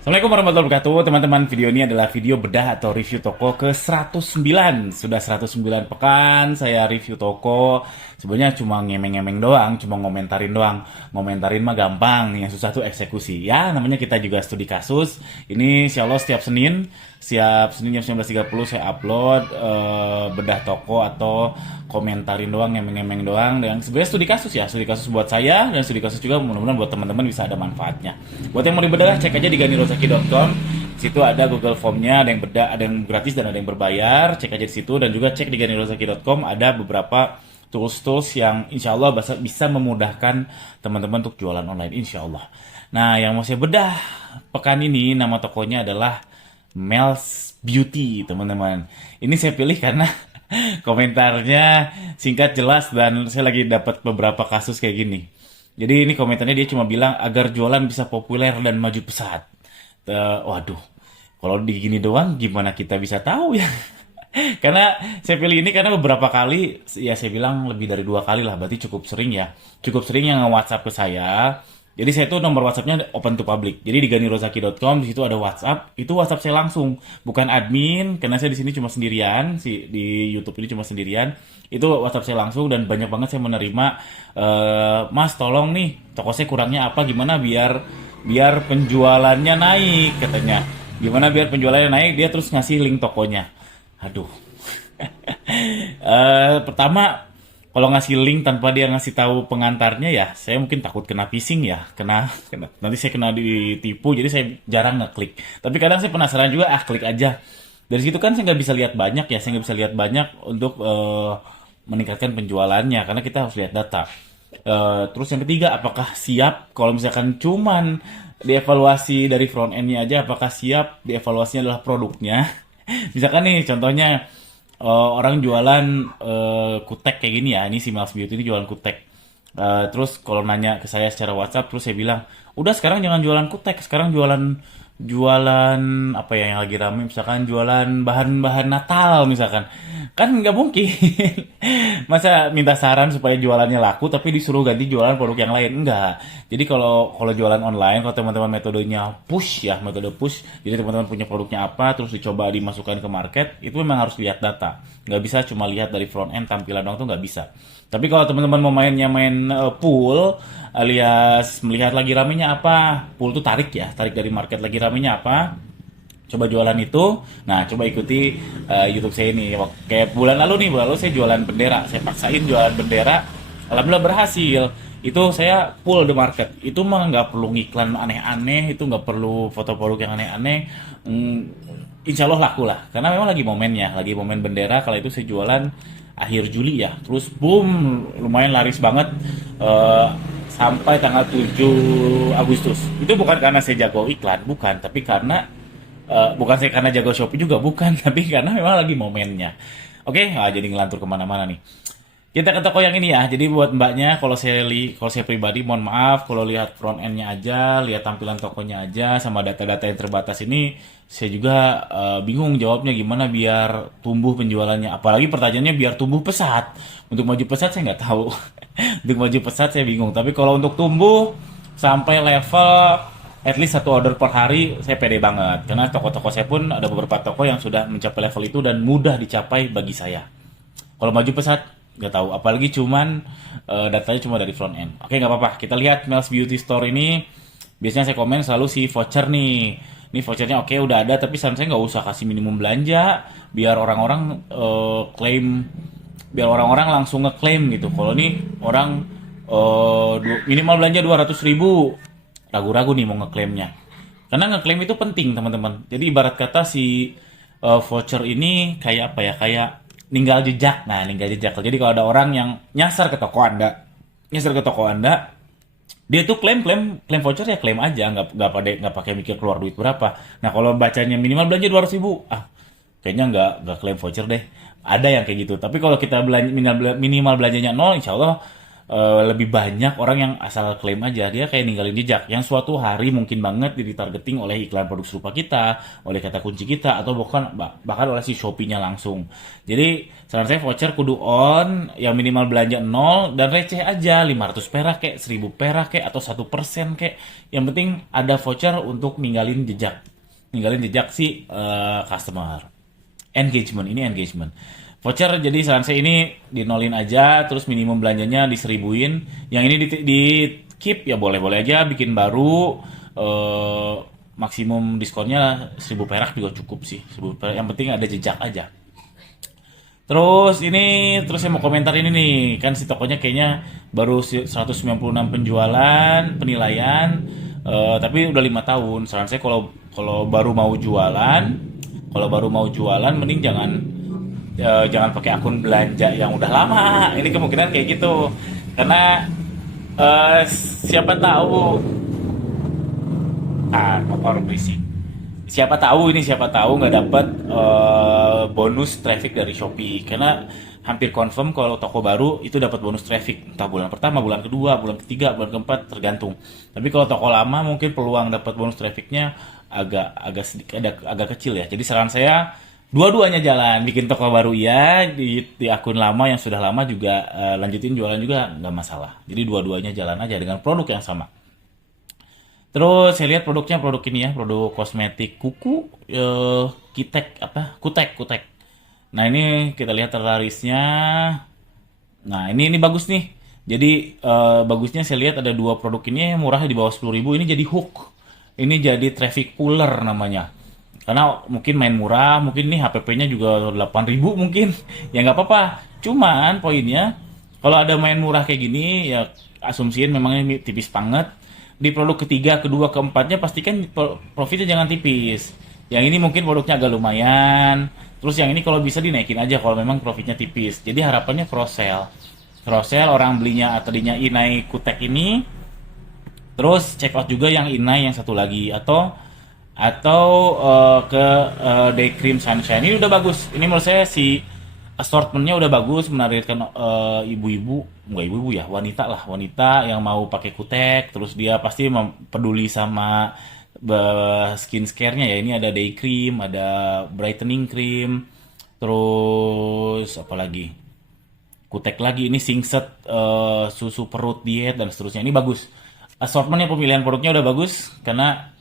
Assalamualaikum warahmatullahi wabarakatuh, teman-teman. Video ini adalah video bedah atau review toko ke 109. Sudah 109 pekan saya review toko. Sebenarnya cuma ngemeng-ngemeng doang, cuma ngomentarin doang. Ngomentarin mah gampang, yang susah tuh eksekusi. Ya, namanya kita juga studi kasus. Ini insya Allah setiap Senin jam 19.30 saya upload bedah toko atau komentarin doang, ngemeng-ngemeng doang. Dan sebenarnya studi kasus ya, studi kasus buat saya dan studi kasus juga mudah-mudahan buat teman-teman bisa ada manfaatnya. Buat yang mau dibedah, cek aja di ganirozaki.com. Situ ada Google Formnya, ada yang bedah, ada yang gratis dan ada yang berbayar. Cek aja di situ dan juga cek di ganirozaki.com ada beberapa tools-tools yang insya Allah bisa memudahkan teman-teman untuk jualan online insya Allah. Nah, yang mau saya bedah pekan ini nama tokonya adalah Mel's Beauty, teman-teman. Ini saya pilih karena komentarnya singkat jelas dan saya lagi dapat beberapa kasus kayak gini. Jadi ini komentarnya dia cuma bilang agar jualan bisa populer dan maju pesat. Waduh, kalau di gini doang gimana kita bisa tahu ya? Karena saya pilih ini karena beberapa kali ya saya bilang lebih dari 2 kali lah, berarti cukup sering ya. Cukup sering yang WhatsApp ke saya. Jadi saya tuh nomor WhatsAppnya open to public. Jadi di ganirozaki.com di situ ada WhatsApp. Itu WhatsApp saya langsung, bukan admin karena saya di sini cuma sendirian, di YouTube ini cuma sendirian. Itu WhatsApp saya langsung dan banyak banget saya menerima Mas tolong nih toko saya kurangnya apa, gimana biar biar penjualannya naik katanya. Gimana biar penjualannya naik, dia terus ngasih link tokonya. Aduh. Pertama, kalau ngasih link tanpa dia ngasih tahu pengantarnya ya, saya mungkin takut kena phishing ya, nanti saya kena ditipu, jadi saya jarang ngeklik. Tapi kadang saya penasaran juga, klik aja. Dari situ kan saya nggak bisa lihat banyak ya, saya nggak bisa lihat banyak untuk meningkatkan penjualannya, karena kita harus lihat data. Terus yang ketiga, apakah siap kalau misalkan cuman dievaluasi dari front end-nya aja, apakah siap dievaluasinya adalah produknya. Misalkan nih contohnya orang jualan kutek kayak gini ya, ini si Mel's Beauty ini jualan kutek. Terus kalau nanya ke saya secara WhatsApp, terus saya bilang, udah sekarang jangan jualan kutek, sekarang jualan jualan apa ya yang lagi rame, misalkan jualan bahan-bahan Natal misalkan. Kan nggak mungkin. Masa minta saran supaya jualannya laku tapi disuruh ganti jualan produk yang lain, enggak. Jadi kalau kalau jualan online, kalau teman-teman metodenya push ya, metode push, jadi teman-teman punya produknya apa terus dicoba dimasukkan ke market, itu memang harus lihat data. Nggak bisa cuma lihat dari front end tampilan doang, tuh nggak bisa. Tapi kalau teman-teman mau main pool alias melihat lagi ramenya apa, pool tuh tarik ya, tarik dari market lagi ramenya apa, coba jualan itu. Nah, coba ikuti YouTube saya ini. Kayak bulan lalu saya jualan bendera, saya paksain jualan bendera, alhamdulillah berhasil. Itu saya pull the market. Itu mah nggak perlu ngiklan aneh-aneh, itu nggak perlu foto produk yang aneh-aneh. Insya Allah laku lah, karena memang lagi momennya, lagi momen bendera. Kalau itu saya jualan akhir Juli ya, terus boom, lumayan laris banget sampai tanggal 7 Agustus. Itu bukan karena saya jago iklan, bukan, tapi karena bukan saya karena jago Shopee juga, bukan, tapi karena memang lagi momennya. Oke, jadi ngelantur kemana-mana nih. Kita ke toko yang ini ya. Jadi buat mbaknya, kalau saya pribadi mohon maaf kalau lihat front end-nya aja, lihat tampilan tokonya aja sama data-data yang terbatas ini, saya juga bingung jawabnya gimana biar tumbuh penjualannya. Apalagi pertanyaannya biar tumbuh pesat. Untuk maju pesat saya nggak tahu. Untuk maju pesat saya bingung. Tapi kalau untuk tumbuh sampai level at least 1 order per hari, saya pede banget. Karena toko-toko saya pun ada beberapa toko yang sudah mencapai level itu dan mudah dicapai bagi saya. Kalau maju pesat nggak tahu, apalagi cuman datanya cuma dari front end. Oke, nggak apa-apa, kita lihat Mel's Beauty Store ini. Biasanya saya komen selalu si voucher nih. Ini vouchernya oke udah ada, tapi saran saya nggak usah kasih minimum belanja biar orang-orang klaim, biar orang-orang langsung ngeklaim gitu. Kalau ini orang minimal belanja 200.000, ragu-ragu nih mau ngeklaimnya. Karena ngeklaim itu penting teman-teman. Jadi ibarat kata si voucher ini kayak apa ya, kayak ninggal jejak. Nah, ninggal jejak. Jadi kalau ada orang yang nyasar ke toko Anda, dia tuh klaim voucher ya klaim aja, nggak pakai mikir keluar duit berapa. Nah, kalau bacanya minimal belanja 200.000, kayaknya nggak klaim voucher deh. Ada yang kayak gitu. Tapi kalau kita belanja minimal belanjanya nol, insya Allah lebih banyak orang yang asal klaim aja, dia kayak ninggalin jejak yang suatu hari mungkin banget di targeting oleh iklan produk serupa kita, oleh kata kunci kita, atau bahkan oleh si Shopee-nya langsung. Jadi saran saya voucher kudu on, yang minimal belanja nol dan receh aja, 500 perak kek, 1000 perak kek, atau 1% kek. Yang penting ada voucher untuk ninggalin jejak si customer. Engagement, ini engagement. Voucher, jadi saran saya ini dinolin aja, terus minimum belanjanya diseribuin. Yang ini di keep ya boleh-boleh aja, bikin baru. eh, Maksimum diskonnya 1000 perak juga cukup sih. 1000 perak, yang penting ada jejak aja. Terus saya mau komentar ini nih, kan si tokonya kayaknya baru 196 penjualan, penilaian, tapi udah 5 tahun. Saran saya kalau baru mau jualan, mending jangan pakai akun belanja yang udah lama. Ini kemungkinan kayak gitu, karena siapa tahu motor berisik. Siapa tahu nggak dapat bonus traffic dari Shopee, karena hampir confirm kalau toko baru itu dapat bonus traffic, entah bulan pertama, bulan kedua, bulan ketiga, bulan keempat, tergantung. Tapi kalau toko lama mungkin peluang dapat bonus trafficnya agak sedikit, agak kecil ya. Jadi saran saya dua-duanya jalan, bikin toko baru ya, di akun lama yang sudah lama juga lanjutin jualan juga nggak masalah. Jadi dua-duanya jalan aja dengan produk yang sama. Terus saya lihat produk ini ya, produk kosmetik kuku, Kitek apa? Kutek. Nah, ini kita lihat terlarisnya. Nah, ini bagus nih. Jadi bagusnya saya lihat ada dua produk ini yang murah di bawah 10.000. Ini jadi hook. Ini jadi traffic puller namanya. Karena mungkin main murah, mungkin nih HPP-nya juga 8.000 mungkin. Ya nggak apa-apa. Cuman poinnya kalau ada main murah kayak gini ya asumsiin memang ini tipis banget. Di produk ketiga, kedua, keempatnya pastikan profitnya jangan tipis. Yang ini mungkin produknya agak lumayan. Terus yang ini kalau bisa dinaikin aja kalau memang profitnya tipis. Jadi harapannya cross sell. Cross sell, orang belinya tadinya inai kutek ini, terus check out juga yang inai yang satu lagi, atau ke day cream sunshine. Ini udah bagus. Ini menurut saya si assortmentnya udah bagus, menargetkan ibu-ibu, enggak ibu-ibu ya, wanita yang mau pakai kutek, terus dia pasti peduli sama skincare-nya ya. Ini ada day cream, ada brightening cream, terus apa lagi? Kutek lagi, ini singset, susu perut diet dan seterusnya. Ini bagus. Assortmentnya, pemilihan produknya udah bagus karena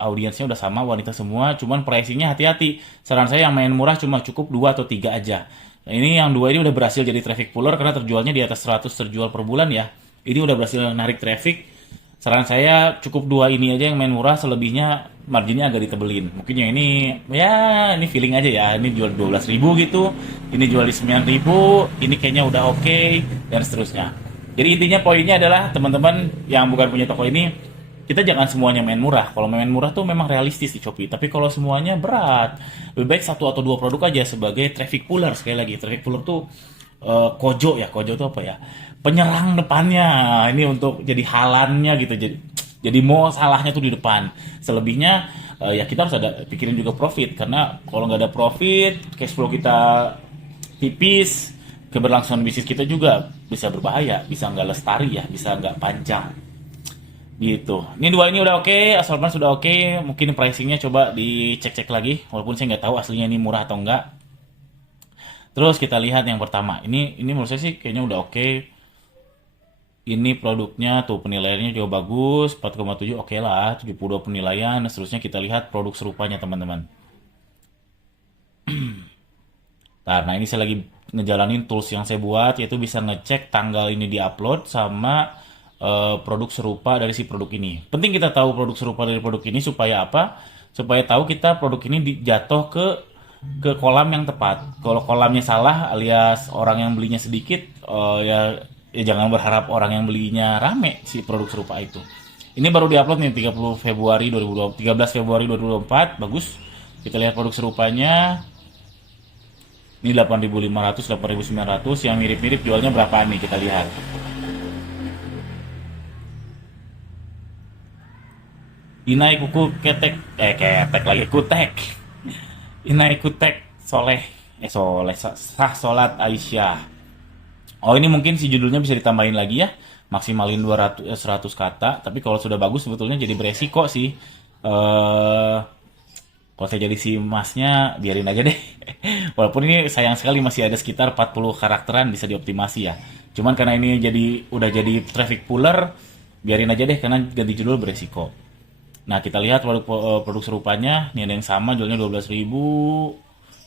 audiensnya udah sama, wanita semua. Cuman pricingnya hati-hati. Saran saya yang main murah cuma cukup 2 atau 3 aja. Nah, ini yang 2 ini udah berhasil jadi traffic puller karena terjualnya di atas 100 terjual per bulan ya. Ini udah berhasil narik traffic. Saran saya cukup 2 ini aja yang main murah, selebihnya marginnya agak ditebelin. Mungkin yang ini ya ini feeling aja ya. Ini jual 12.000 gitu, ini jual di 9.000, ini kayaknya udah oke dan seterusnya. Jadi intinya poinnya adalah teman-teman yang bukan punya toko ini, kita jangan semuanya main murah. Kalau main murah tuh memang realistis di Shopee, tapi kalau semuanya berat, lebih baik 1 atau 2 produk aja sebagai traffic puller. Sekali lagi, traffic puller tuh kojo tuh apa ya? Penyerang depannya. Ini untuk jadi halannya gitu. Jadi mau salahnya tuh di depan. Selebihnya ya kita harus ada pikirin juga profit, karena kalau nggak ada profit, cash flow kita tipis, keberlangsungan bisnis kita juga bisa berbahaya, bisa nggak lestari ya, bisa nggak panjang gitu. Ini 2 ini udah oke, assortment sudah oke. Mungkin pricingnya coba dicek-cek lagi, walaupun saya nggak tahu aslinya ini murah atau enggak. Terus kita lihat yang pertama, ini menurut saya sih kayaknya udah oke. Ini produknya tuh penilaiannya juga bagus, 4,7 oke lah, 72 penilaian. Nah, seterusnya kita lihat produk serupanya teman-teman. Nah, ini saya lagi ngejalanin tools yang saya buat, yaitu bisa ngecek tanggal ini di-upload sama produk serupa dari si produk ini. Penting kita tahu produk serupa dari produk ini supaya apa? Supaya tahu kita produk ini jatuh ke kolam yang tepat. Kalau kolamnya salah alias orang yang belinya sedikit, ya jangan berharap orang yang belinya rame si produk serupa itu. Ini baru di-upload nih 13 Februari 2024, bagus. Kita lihat produk serupanya. Ini 8.500, 8.900, yang mirip-mirip jualnya berapaan nih, kita lihat. Inai kuku ketek lagi, kutek. Inai kutek sah solat Aisyah. Oh, ini mungkin si judulnya bisa ditambahin lagi ya, maksimalin 100 kata, tapi kalau sudah bagus sebetulnya jadi beresiko sih. Eh Kalau saya jadi si masnya, biarin aja deh. Walaupun ini sayang sekali masih ada sekitar 40 karakteran bisa dioptimasi ya. Cuman karena ini udah jadi traffic puller, biarin aja deh karena ganti judul beresiko. Nah, kita lihat produk serupanya, ini ada yang sama jualnya 12.000,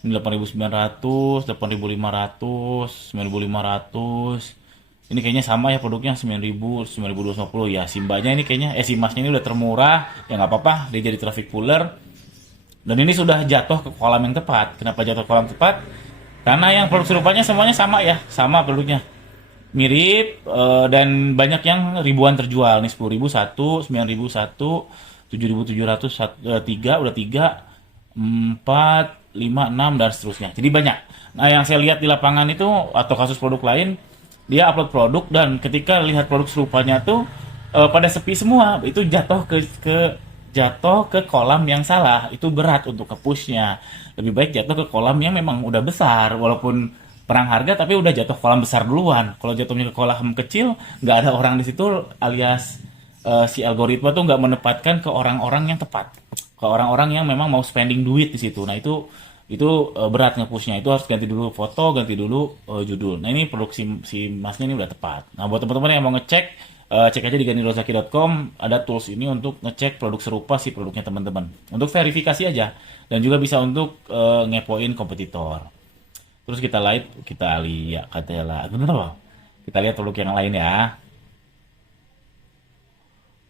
ini 8.900, 8.500, 9.500. Ini kayaknya sama ya produknya 9.000, 9.250 ya. Simbanya ini kayaknya si masnya ini udah termurah, ya nggak apa-apa, dia jadi traffic puller. Dan ini sudah jatuh ke kolam yang tepat. Kenapa jatuh ke kolam tepat? Karena yang produk serupanya semuanya sama ya, sama produknya. Mirip dan banyak yang ribuan terjual. Nih 10.000 satu, 9.000 satu, 7.700 tiga, udah tiga, 4, 5, 6 dan seterusnya. Jadi banyak. Nah, yang saya lihat di lapangan itu atau kasus produk lain, dia upload produk dan ketika lihat produk serupanya tuh pada sepi semua. Itu jatuh ke kolam yang salah. Itu berat untuk ke pushnya. Lebih baik jatuh ke kolam yang memang udah besar, walaupun perang harga tapi udah jatuh kolam besar duluan. Kalau jatuhnya ke kolam kecil, nggak ada orang di situ, alias si algoritma tuh nggak menempatkan ke orang-orang yang tepat, ke orang-orang yang memang mau spending duit di situ. Nah, itu berat nge-pushnya. Itu harus ganti dulu foto, ganti dulu judul. Nah, ini produksi si masnya ini udah tepat. Nah, buat teman-teman yang mau ngecek, cek aja di ganirozaki.com, ada tools ini untuk ngecek produk serupa si produknya teman-teman. Untuk verifikasi aja dan juga bisa untuk ngepoin kompetitor. Terus kita lihat katakanlah, bener loh. Kita lihat produk yang lain ya.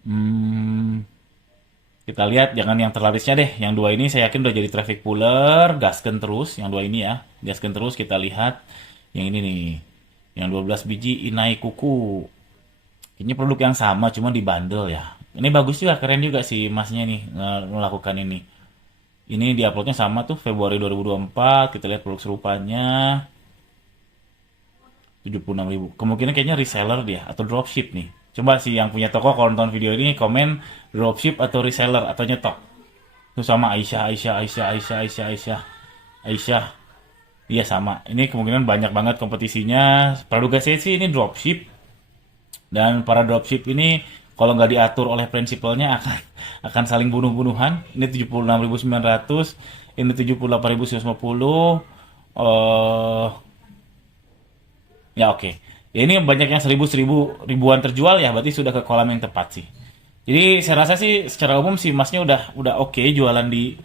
Hmm, kita lihat jangan yang terlarisnya deh. Yang dua ini saya yakin udah jadi traffic puller, gasken terus. Yang dua ini ya, gasken terus. Kita lihat yang ini nih, yang 12 biji inai kuku. Ini produk yang sama, cuma di bundle ya. Ini bagus juga, keren juga sih masnya nih melakukan ini. Ini diuploadnya sama tuh Februari 2024. Kita lihat produk serupanya 76.000. Kemungkinan kayaknya reseller dia atau dropship nih. Coba sih yang punya toko kalau nonton video ini komen dropship atau reseller atau nyetok. Itu sama Aisyah, Aisyah, Aisyah, Aisyah, Aisyah, Aisyah, Aisyah. Iya sama. Ini kemungkinan banyak banget kompetisinya. Praduga saya sih ini dropship. Dan para dropship ini kalau nggak diatur oleh prinsipalnya akan saling bunuh-bunuhan. Ini 76.900, ini 78.950. Eh Ya oke. Ya ini banyak yang ribuan terjual ya, berarti sudah ke kolam yang tepat sih. Jadi saya rasa sih secara umum sih masnya udah oke jualan di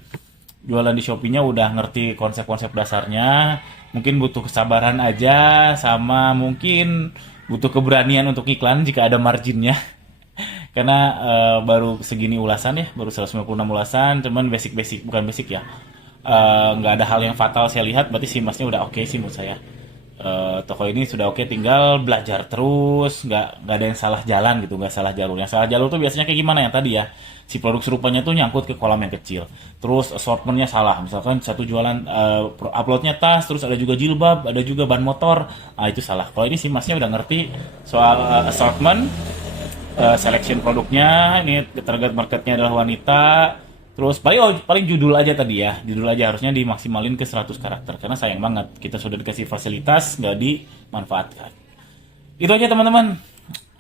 Shopee-nya, udah ngerti konsep-konsep dasarnya. Mungkin butuh kesabaran aja sama mungkin butuh keberanian untuk iklan jika ada marginnya. Karena baru segini ulasan ya, baru 196 ulasan, cuman basic-basic bukan basic ya. Nggak ada hal yang fatal saya lihat, berarti sih masnya udah oke sih menurut saya. Toko ini sudah oke, tinggal belajar terus, nggak ada yang salah jalan gitu, nggak salah jalur. Yang salah jalur tuh biasanya kayak gimana yang tadi ya, si produk serupanya tuh nyangkut ke kolam yang kecil, terus assortmentnya salah, misalkan satu jualan uploadnya tas, terus ada juga jilbab, ada juga ban motor, itu salah. Kalau ini sih masnya udah ngerti soal assortment, selection produknya, ini target marketnya adalah wanita. Terus paling judul aja tadi ya, judul aja harusnya dimaksimalin ke 100 karakter karena sayang banget kita sudah dikasih fasilitas nggak dimanfaatkan. Itu aja teman-teman.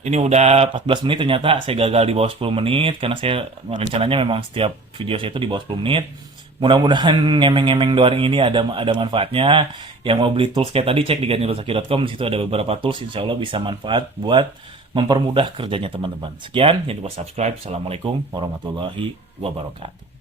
Ini udah 14 menit, ternyata saya gagal di bawah 10 menit karena saya rencananya memang setiap video saya itu di bawah 10 menit. Mudah-mudahan ngemeng-ngemeng doang ini ada manfaatnya. Yang mau beli tools kayak tadi cek di ganirozaki.com, di situ ada beberapa tools, insya Allah bisa manfaat buat mempermudah kerjanya teman-teman. Sekian, jangan lupa subscribe. Assalamualaikum warahmatullahi wabarakatuh.